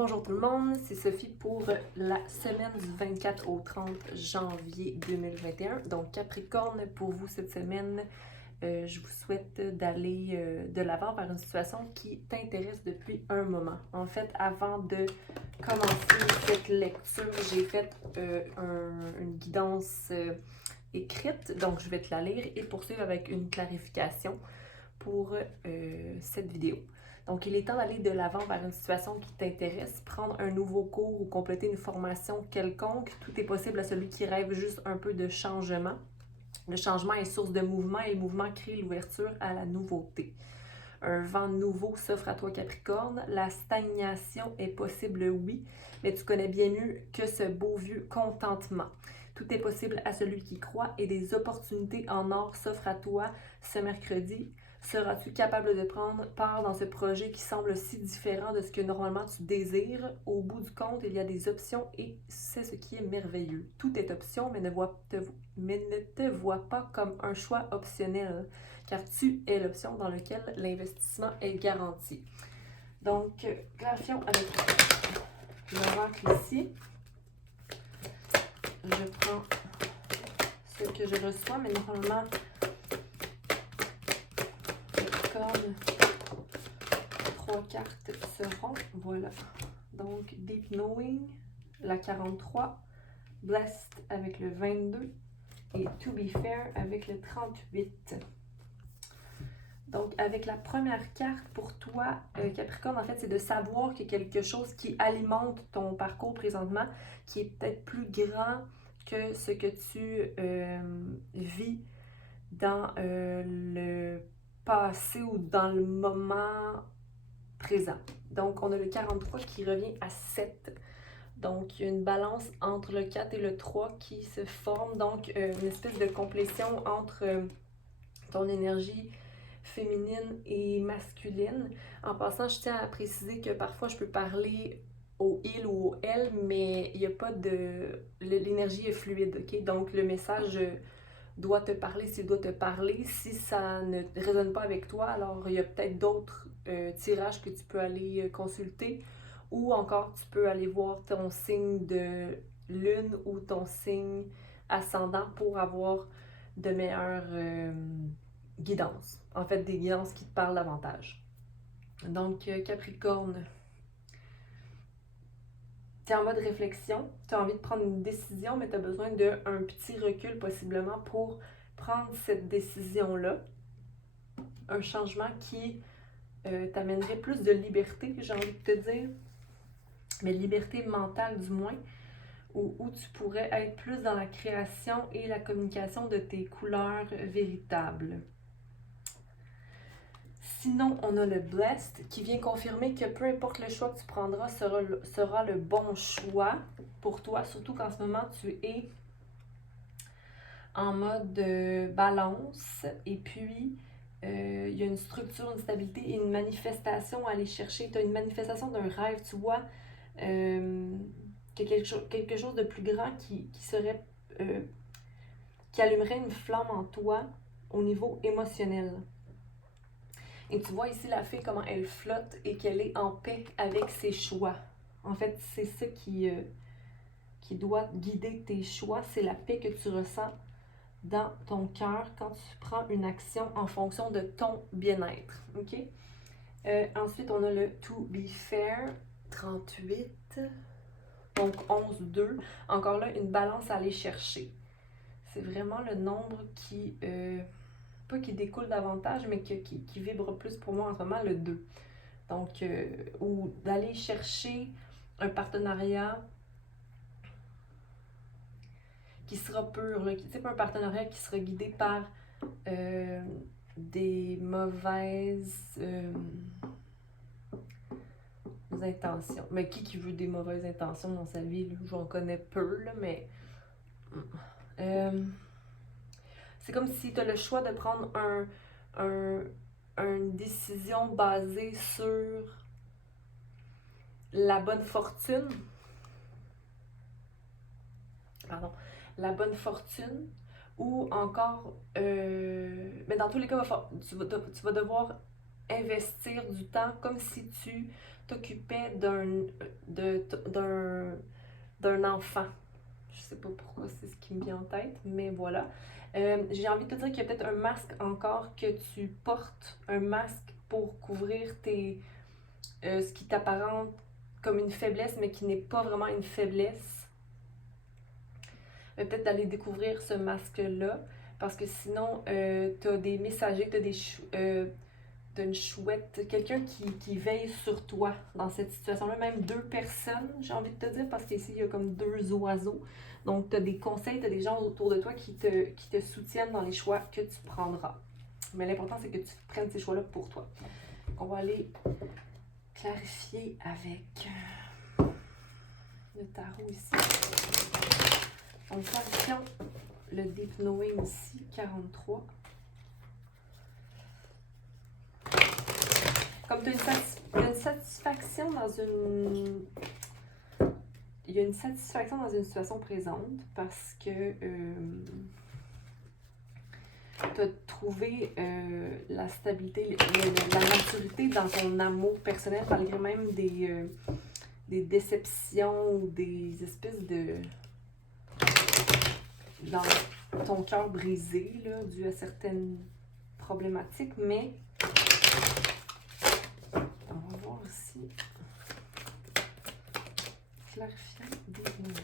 Bonjour tout le monde, c'est Sophie pour la semaine du 24 au 30 janvier 2021. Donc Capricorne, pour vous cette semaine, je vous souhaite d'aller de l'avant vers une situation qui t'intéresse depuis un moment. En fait, avant de commencer cette lecture, j'ai fait une guidance écrite, donc je vais te la lire et poursuivre avec une clarification pour cette vidéo. Donc, il est temps d'aller de l'avant vers une situation qui t'intéresse, prendre un nouveau cours ou compléter une formation quelconque. Tout est possible à celui qui rêve juste un peu de changement. Le changement est source de mouvement et le mouvement crée l'ouverture à la nouveauté. Un vent nouveau s'offre à toi, Capricorne. La stagnation est possible, oui, mais tu connais bien mieux que ce beau vieux contentement. Tout est possible à celui qui croit et des opportunités en or s'offrent à toi ce mercredi. Seras-tu capable de prendre part dans ce projet qui semble si différent de ce que normalement tu désires? Au bout du compte, il y a des options et c'est ce qui est merveilleux. Tout est option, mais ne te vois pas comme un choix optionnel, car tu es l'option dans laquelle l'investissement est garanti. Donc, clarifions avec l'oracle ici. Je prends ce que je reçois, mais normalement, Capricorne, 3 cartes seront, voilà. Donc, Deep Knowing, la 43, Blessed avec le 22 et To Be Fair avec le 38. Donc, avec la première carte pour toi, Capricorne, en fait, c'est de savoir qu'il y a quelque chose qui alimente ton parcours présentement, qui est peut-être plus grand que ce que tu vis dans le passé ou dans le moment présent. Donc, on a le 43 qui revient à 7. Donc, il y a une balance entre le 4 et le 3 qui se forme. Donc, une espèce de complétion entre ton énergie féminine et masculine. En passant, je tiens à préciser que parfois, je peux parler au il ou au elle, mais il n'y a pas de... L'énergie est fluide, ok? Donc, le message doit te parler s'il doit te parler. Si ça ne résonne pas avec toi, alors il y a peut-être d'autres tirages que tu peux aller consulter. Ou encore, tu peux aller voir ton signe de lune ou ton signe ascendant pour avoir de meilleures guidances. En fait, des guidances qui te parlent davantage. Donc, Capricorne, tu es en mode réflexion, tu as envie de prendre une décision, mais tu as besoin d'un petit recul possiblement pour prendre cette décision-là. Un changement qui t'amènerait plus de liberté, j'ai envie de te dire, mais liberté mentale du moins, où tu pourrais être plus dans la création et la communication de tes couleurs véritables. Sinon, on a le Blessed qui vient confirmer que peu importe le choix que tu prendras sera le bon choix pour toi, surtout qu'en ce moment, tu es en mode balance et puis il y a une structure, une stabilité et une manifestation à aller chercher. Tu as une manifestation d'un rêve, tu vois, quelque chose de plus grand qui serait, qui allumerait une flamme en toi au niveau émotionnel. Et tu vois ici la fée, comment elle flotte et qu'elle est en paix avec ses choix. En fait, c'est ça qui doit guider tes choix, c'est la paix que tu ressens dans ton cœur quand tu prends une action en fonction de ton bien-être. OK? Ensuite, on a le To Be Fair, 38. Donc, 11-2. Encore là, une balance à aller chercher. C'est vraiment le nombre qui... pas qui découle davantage, mais qui vibre plus pour moi en ce moment, le 2. Donc, ou d'aller chercher un partenariat qui sera pur, là, c'est pas un partenariat qui sera guidé par des mauvaises intentions. Mais qui veut des mauvaises intentions dans sa vie? J'en connais peu, là, mais... c'est comme si tu as le choix de prendre une décision basée sur la bonne fortune. Pardon. La bonne fortune. Ou encore... mais dans tous les cas, tu vas devoir investir du temps comme si tu t'occupais d'un enfant. Je sais pas pourquoi c'est ce qui me vient en tête, mais voilà. J'ai envie de te dire qu'il y a peut-être un masque encore que tu portes, un masque pour couvrir ce qui t'apparente comme une faiblesse, mais qui n'est pas vraiment une faiblesse. Peut-être d'aller découvrir ce masque-là, parce que sinon, tu as des messagers, tu as une chouette, quelqu'un qui veille sur toi dans cette situation-là, même deux personnes, j'ai envie de te dire, parce qu'ici, il y a comme deux oiseaux. Donc, tu as des conseils, tu as des gens autour de toi qui te soutiennent dans les choix que tu prendras. Mais l'important, c'est que tu prennes ces choix-là pour toi. Donc, on va aller clarifier avec le tarot ici. Donc, clarifions le Deep Knowing ici, 43. Comme tu as une satisfaction dans une... Il y a une satisfaction dans une situation présente parce que tu as trouvé la stabilité, la maturité dans ton amour personnel, malgré même des déceptions ou des espèces de... dans ton cœur brisé, là, dû à certaines problématiques, mais on va voir ici. Clarifiant des mots.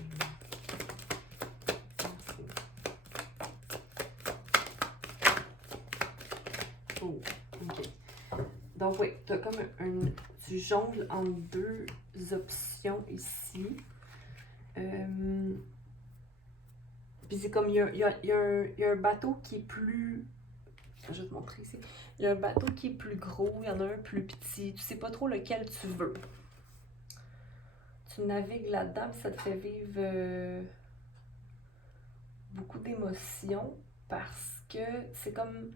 Oh, ok. Donc, oui, tu as comme tu jongles en deux options ici. Puis c'est comme, il y a un bateau qui est plus... Je vais te montrer ici. Il y a un bateau qui est plus gros, il y en a un plus petit. Tu sais pas trop lequel tu veux. Tu navigues là-dedans, ça te fait vivre beaucoup d'émotions parce que c'est comme...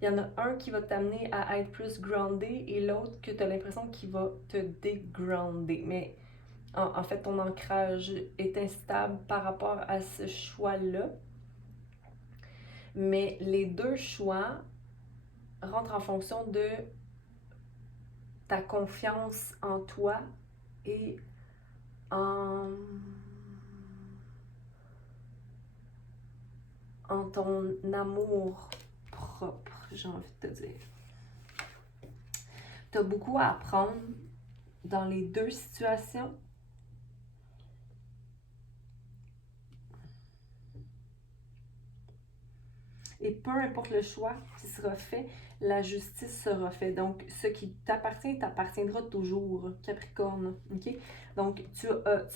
Il y en a un qui va t'amener à être plus groundé et l'autre que tu as l'impression qu'il va te dégrounder. Mais en fait, ton ancrage est instable par rapport à ce choix-là. Mais les deux choix rentrent en fonction de ta confiance en toi et en ton amour propre, j'ai envie de te dire. Tu as beaucoup à apprendre dans les deux situations. Et peu importe le choix qui sera fait, la justice sera faite. Donc, ce qui t'appartient, t'appartiendra toujours, Capricorne. OK? Donc, tu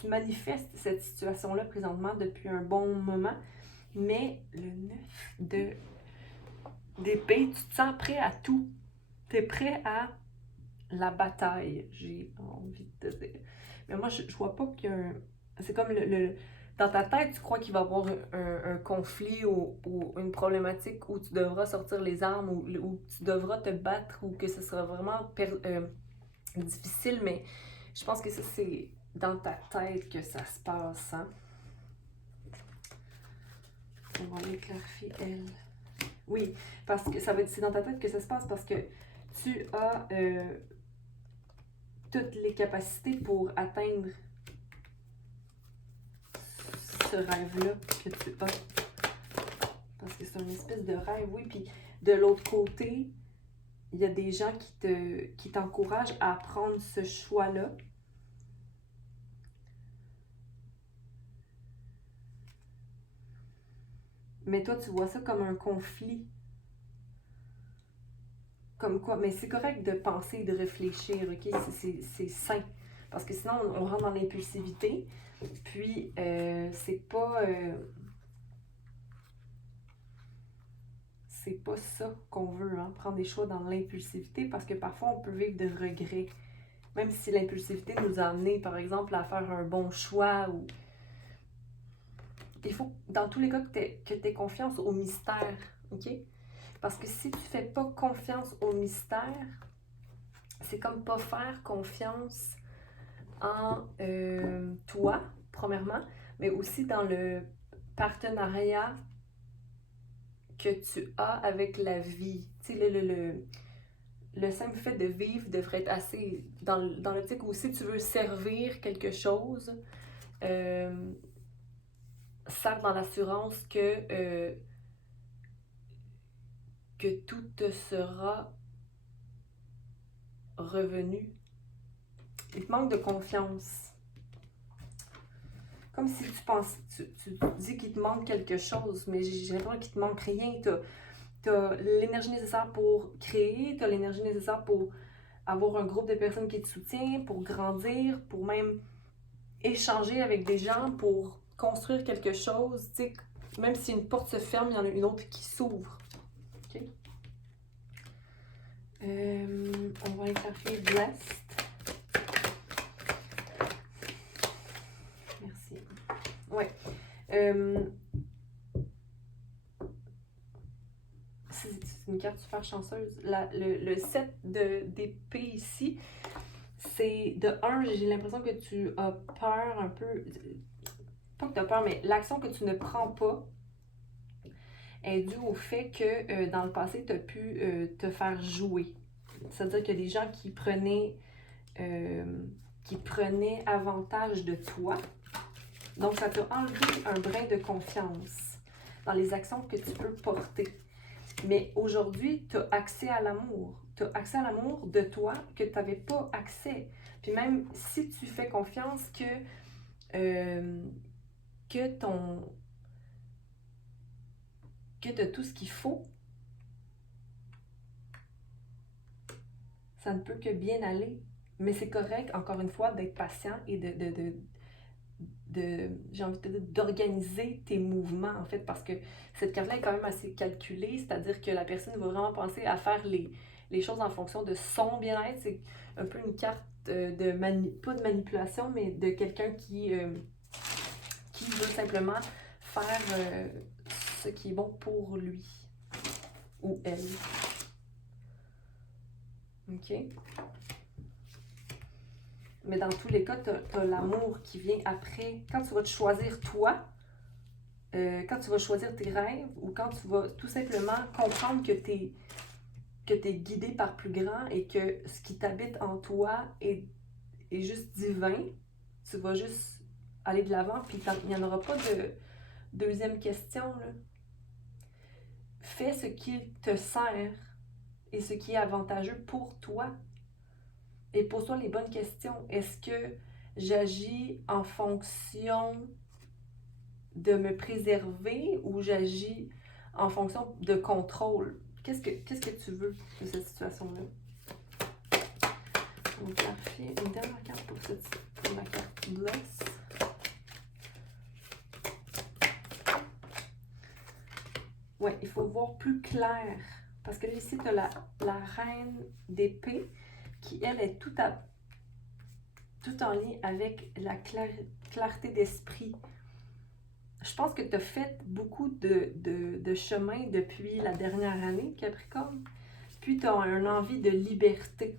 manifestes cette situation-là présentement depuis un bon moment. Mais le 9 d'épée, tu te sens prêt à tout. Tu es prêt à la bataille, j'ai envie de te dire. Mais moi, je vois pas qu'il y a un... C'est comme dans ta tête, tu crois qu'il va y avoir un conflit ou une problématique où tu devras sortir les armes ou tu devras te battre ou que ce sera vraiment difficile, mais je pense que ça, c'est dans ta tête que ça se passe. Hein? On va aller clarifier elle. Oui, parce que c'est dans ta tête que ça se passe parce que tu as toutes les capacités pour atteindre ce rêve-là que tu as. Parce que c'est une espèce de rêve, oui. Puis de l'autre côté, il y a des gens qui t'encouragent à prendre ce choix-là. Mais toi, tu vois ça comme un conflit. Comme quoi, mais c'est correct de penser et de réfléchir, ok? C'est sain. Parce que sinon, on rentre dans l'impulsivité. Puis, c'est pas ça qu'on veut, hein? Prendre des choix dans l'impulsivité, parce que parfois, on peut vivre de regrets. Même si l'impulsivité nous a amené, par exemple, à faire un bon choix ou... Il faut, dans tous les cas, que tu aies confiance au mystère, ok? Parce que si tu ne fais pas confiance au mystère, c'est comme pas faire confiance en toi, premièrement, mais aussi dans le partenariat que tu as avec la vie. Tu sais, le simple fait de vivre devrait être assez... Dans l'optique où si tu veux servir quelque chose, sers dans l'assurance que tout te sera revenu. Il te manque de confiance. Comme si tu dis qu'il te manque quelque chose, mais j'ai l'impression qu'il te manque rien. T'as l'énergie nécessaire pour créer, t'as l'énergie nécessaire pour avoir un groupe de personnes qui te soutiennent, pour grandir, pour même échanger avec des gens, pour construire quelque chose. Tu sais, même si une porte se ferme, il y en a une autre qui s'ouvre. Okay? On va aller chercher Blessed. Merci. Ouais. C'est une carte super chanceuse. Le set d'épée ici, c'est de un, j'ai l'impression que tu as peur un peu. Pas que tu as peur, mais l'action que tu ne prends pas est due au fait que dans le passé, tu as pu te faire jouer. C'est-à-dire qu'il y a des gens qui prenaient avantage de toi. Donc, ça t'a enlevé un brin de confiance dans les actions que tu peux porter. Mais aujourd'hui, tu as accès à l'amour. Tu as accès à l'amour de toi que tu n'avais pas accès. Puis même si tu fais confiance que tu as tout ce qu'il faut, ça ne peut que bien aller. Mais c'est correct, encore une fois, d'être patient et j'ai envie de te dire, d'organiser tes mouvements, en fait, parce que cette carte-là est quand même assez calculée, c'est-à-dire que la personne va vraiment penser à faire les choses en fonction de son bien-être. C'est un peu une carte pas de manipulation, mais de quelqu'un qui veut simplement faire ce qui est bon pour lui ou elle. OK? Mais dans tous les cas, tu as l'amour qui vient après. Quand tu vas te choisir toi, quand tu vas choisir tes rêves ou quand tu vas tout simplement comprendre que tu es guidé par plus grand et que ce qui t'habite en toi est juste divin, tu vas juste aller de l'avant, puis il n'y en aura pas de deuxième question. Là. Fais ce qui te sert et ce qui est avantageux pour toi. Et pose-toi les bonnes questions. Est-ce que j'agis en fonction de me préserver ou j'agis en fonction de contrôle? Qu'est-ce que tu veux de cette situation-là? On va clarifier une dernière carte pour ma carte Bless. Ouais, il faut voir plus clair. Parce que là, ici, tu as la reine d'épée qui, elle, est tout en lien avec la clarté d'esprit. Je pense que tu as fait beaucoup de chemin depuis la dernière année, Capricorne. Puis tu as une envie de liberté.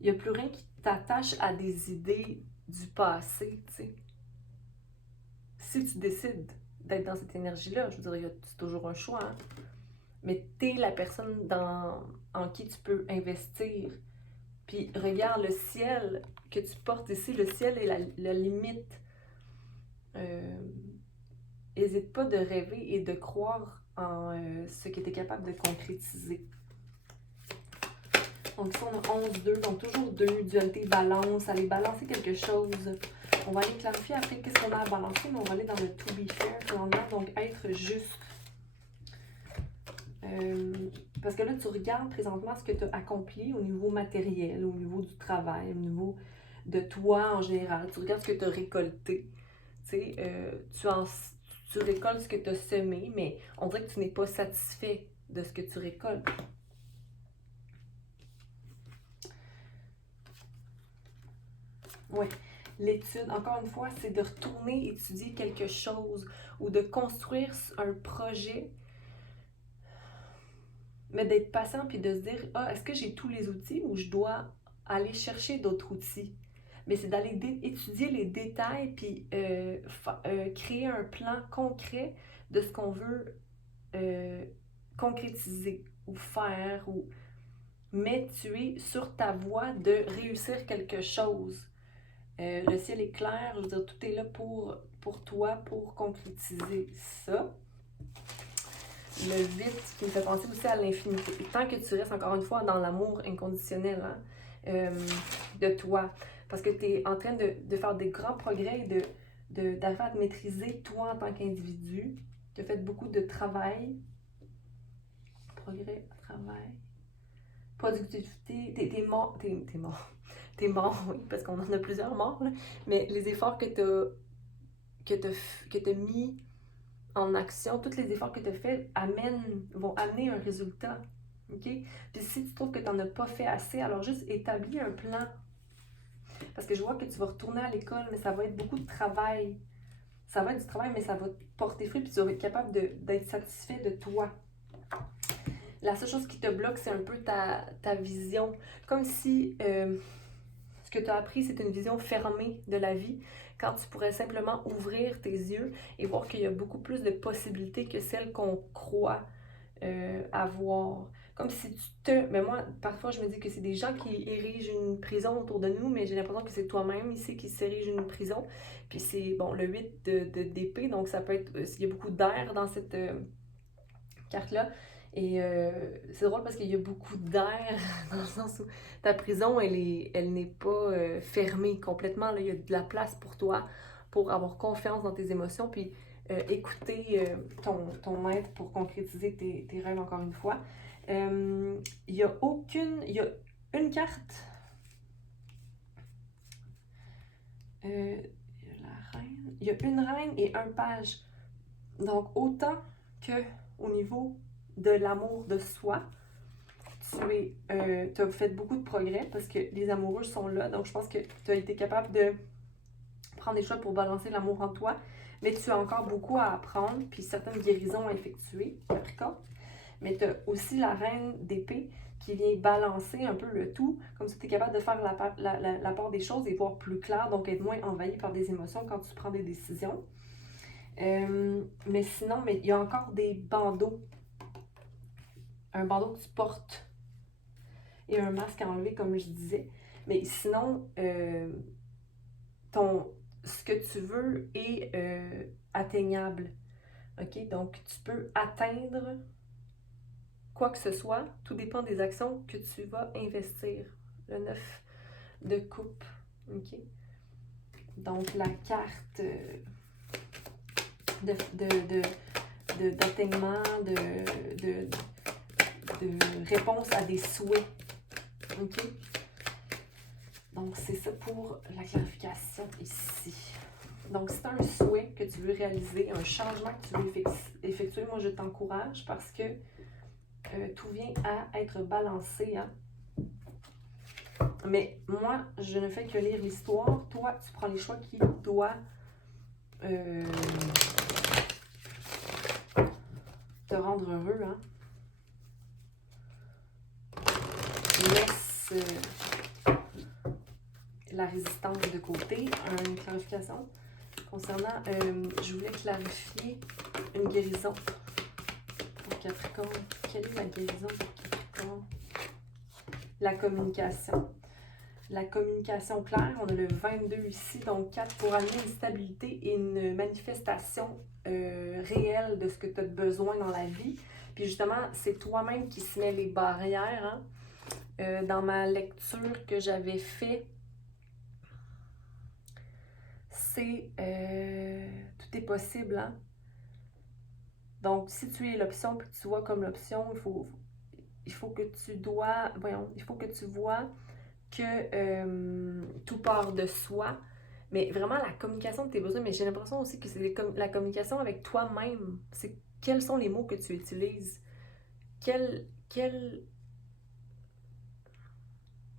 Il n'y a plus rien qui t'attache à des idées du passé, tu sais. Si tu décides d'être dans cette énergie-là, je veux dire, c'est toujours un choix, hein? Mais tu es la personne en qui tu peux investir. Puis regarde le ciel que tu portes ici, le ciel est la limite. N'hésite pas de rêver et de croire en ce que tu es capable de concrétiser. Donc ici, on a 11-2, donc toujours 2, dualité, balance, aller balancer quelque chose. On va aller clarifier après qu'est-ce qu'on a à balancer, mais on va aller dans le to be fair, finalement, donc être juste. Parce que là, tu regardes présentement ce que tu as accompli au niveau matériel, au niveau du travail, au niveau de toi en général. Tu regardes ce que tu as récolté. Tu sais, tu récoltes ce que tu as semé, mais on dirait que tu n'es pas satisfait de ce que tu récoltes. Oui, l'étude, encore une fois, c'est de retourner étudier quelque chose ou de construire un projet, mais d'être patient puis de se dire, ah, est-ce que j'ai tous les outils ou je dois aller chercher d'autres outils? Mais c'est d'aller étudier les détails puis créer un plan concret de ce qu'on veut concrétiser ou faire ou mais tu es sur ta voie de réussir quelque chose. Le ciel est clair, je veux dire, tout est là pour toi, pour concrétiser ça. Le 8 qui me fait penser aussi à l'infinité. Tant que tu restes encore une fois dans l'amour inconditionnel de toi, parce que tu es en train de faire des grands progrès et d'arriver à te maîtriser toi en tant qu'individu. Tu as fait beaucoup de travail. Progrès, travail. Productivité. T'es mort. T'es mort, oui, parce qu'on en a plusieurs morts, là. Mais les efforts que t'as mis en action, tous les efforts que tu as faits vont amener un résultat. OK? Puis si tu trouves que tu n'en as pas fait assez, alors juste établis un plan. Parce que je vois que tu vas retourner à l'école, mais ça va être beaucoup de travail. Ça va être du travail, mais ça va te porter fruit, puis tu vas être capable d'être satisfait de toi. La seule chose qui te bloque, c'est un peu ta vision. Comme si ce que tu as appris, c'est une vision fermée de la vie, quand tu pourrais simplement ouvrir tes yeux et voir qu'il y a beaucoup plus de possibilités que celles qu'on croit avoir. Comme si mais moi, parfois, je me dis que c'est des gens qui érigent une prison autour de nous, mais j'ai l'impression que c'est toi-même ici qui s'érige une prison. Puis c'est, bon, le 8 d'épée, donc ça peut être... Il y a beaucoup d'air dans cette carte-là. Et c'est drôle parce qu'il y a beaucoup d'air dans le sens où ta prison, elle n'est pas fermée complètement. Là. Il y a de la place pour toi, pour avoir confiance dans tes émotions, puis écouter ton être pour concrétiser tes rêves encore une fois. Il y a une carte. La reine. Il y a une reine et un page. Donc, autant que au niveau de l'amour de soi, tu as fait beaucoup de progrès parce que les amoureux sont là. Donc, je pense que tu as été capable de prendre des choix pour balancer l'amour en toi. Mais tu as encore beaucoup à apprendre, puis certaines guérisons à effectuer, Capricorne. Mais tu as aussi la reine d'épée qui vient balancer un peu le tout. Comme ça, tu es capable de faire la part des choses et voir plus clair, donc être moins envahi par des émotions quand tu prends des décisions. Mais sinon, il y a encore des bandeaux. Un bandeau que tu portes et un masque à enlever, comme je disais. Mais sinon, ce que tu veux est atteignable. OK? Donc, tu peux atteindre quoi que ce soit. Tout dépend des actions que tu vas investir. Le 9 de coupe. OK? Donc, la carte d'atteignement, de réponse à des souhaits. OK? Donc, c'est ça pour la clarification ici. Donc, si tu as un souhait que tu veux réaliser, un changement que tu veux effectuer, moi, je t'encourage parce que tout vient à être balancé. Hein? Mais moi, je ne fais que lire l'histoire. Toi, tu prends les choix qui doivent te rendre heureux. Hein? Laisse la résistance de côté. Une clarification concernant, je voulais clarifier une guérison pour Capricorne. Quelle est la guérison pour Capricorne? La communication. La communication claire, on a le 22 ici, donc 4 pour amener une stabilité et une manifestation réelle de ce que tu as besoin dans la vie. Puis justement, c'est toi-même qui se met les barrières. Hein? Dans ma lecture que j'avais fait, c'est tout est possible. Hein? Donc, si tu es l'option que tu vois comme l'option, il faut que tu vois que tout part de soi. Mais vraiment, la communication de tes besoins, mais j'ai l'impression aussi que c'est la communication avec toi-même. C'est quels sont les mots que tu utilises. Quel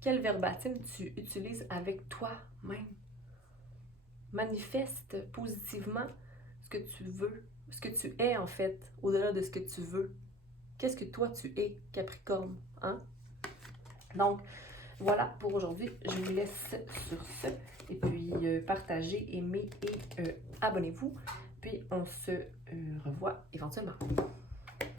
verbatim tu utilises avec toi-même. Manifeste positivement ce que tu veux, ce que tu es en fait, au-delà de ce que tu veux. Qu'est-ce que toi tu es, Capricorne? Hein? Donc, voilà pour aujourd'hui. Je vous laisse sur ce. Et puis, partagez, aimez et abonnez-vous. Puis, on se revoit éventuellement.